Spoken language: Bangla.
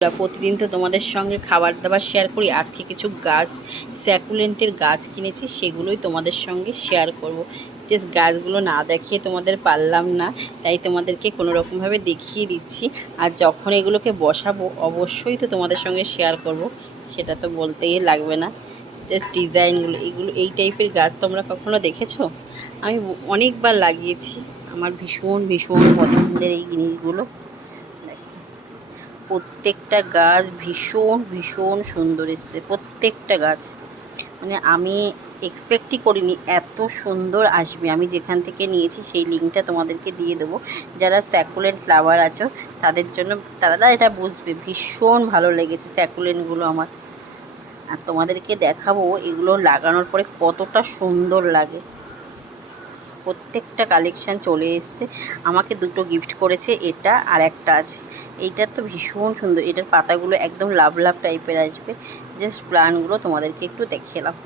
প্রতিদিন তো তোমাদের সঙ্গে খাবার দাবার শেয়ার করি। আজকে কিছু গাছ, স্যাকুলেন্টের গাছ কিনেছি, সেগুলোই তোমাদের সঙ্গে শেয়ার করব। জাস্ট গাছগুলো না দেখিয়ে তোমাদের পারলাম না, তাই তোমাদেরকে কোনো রকমভাবে দেখিয়ে দিচ্ছি। আর যখন এগুলোকে বসাবো অবশ্যই তো তোমাদের সঙ্গে শেয়ার করব, সেটা তো বলতেই লাগবে না। জাস্ট ডিজাইনগুলো, এই টাইপের গাছ তোমরা কখনো দেখেছো? আমি অনেকবার লাগিয়েছি, আমার ভীষণ ভীষণ পছন্দের এই জিনিসগুলো। প্রত্যেকটা গাছ ভীষণ ভীষণ সুন্দর এসছে, প্রত্যেকটা গাছ। মানে আমি এক্সপেক্টই করিনি এত সুন্দর আসবে। আমি যেখান থেকে নিয়েছি সেই লিঙ্কটা তোমাদেরকে দিয়ে দেবো। যারা স্যাকুলেন্ট ফ্লাওয়ার আছো তাদের জন্য, তারা এটা বুঝবে। ভীষণ ভালো লেগেছে স্যাকুলেন্টগুলো আমার। আর তোমাদেরকে দেখাবো এগুলো লাগানোর পরে কতটা সুন্দর লাগে। প্রত্যেকটা কালেকশান চলে এসছে। আমাকে দুটো গিফট করেছে, এটা আর একটা আছে। এইটা তো ভীষণ সুন্দর, এটার পাতাগুলো একদম লাভ লাভ টাইপের আসবে। জাস্ট প্ল্যানগুলো তোমাদেরকে একটু দেখিয়ে এলাম।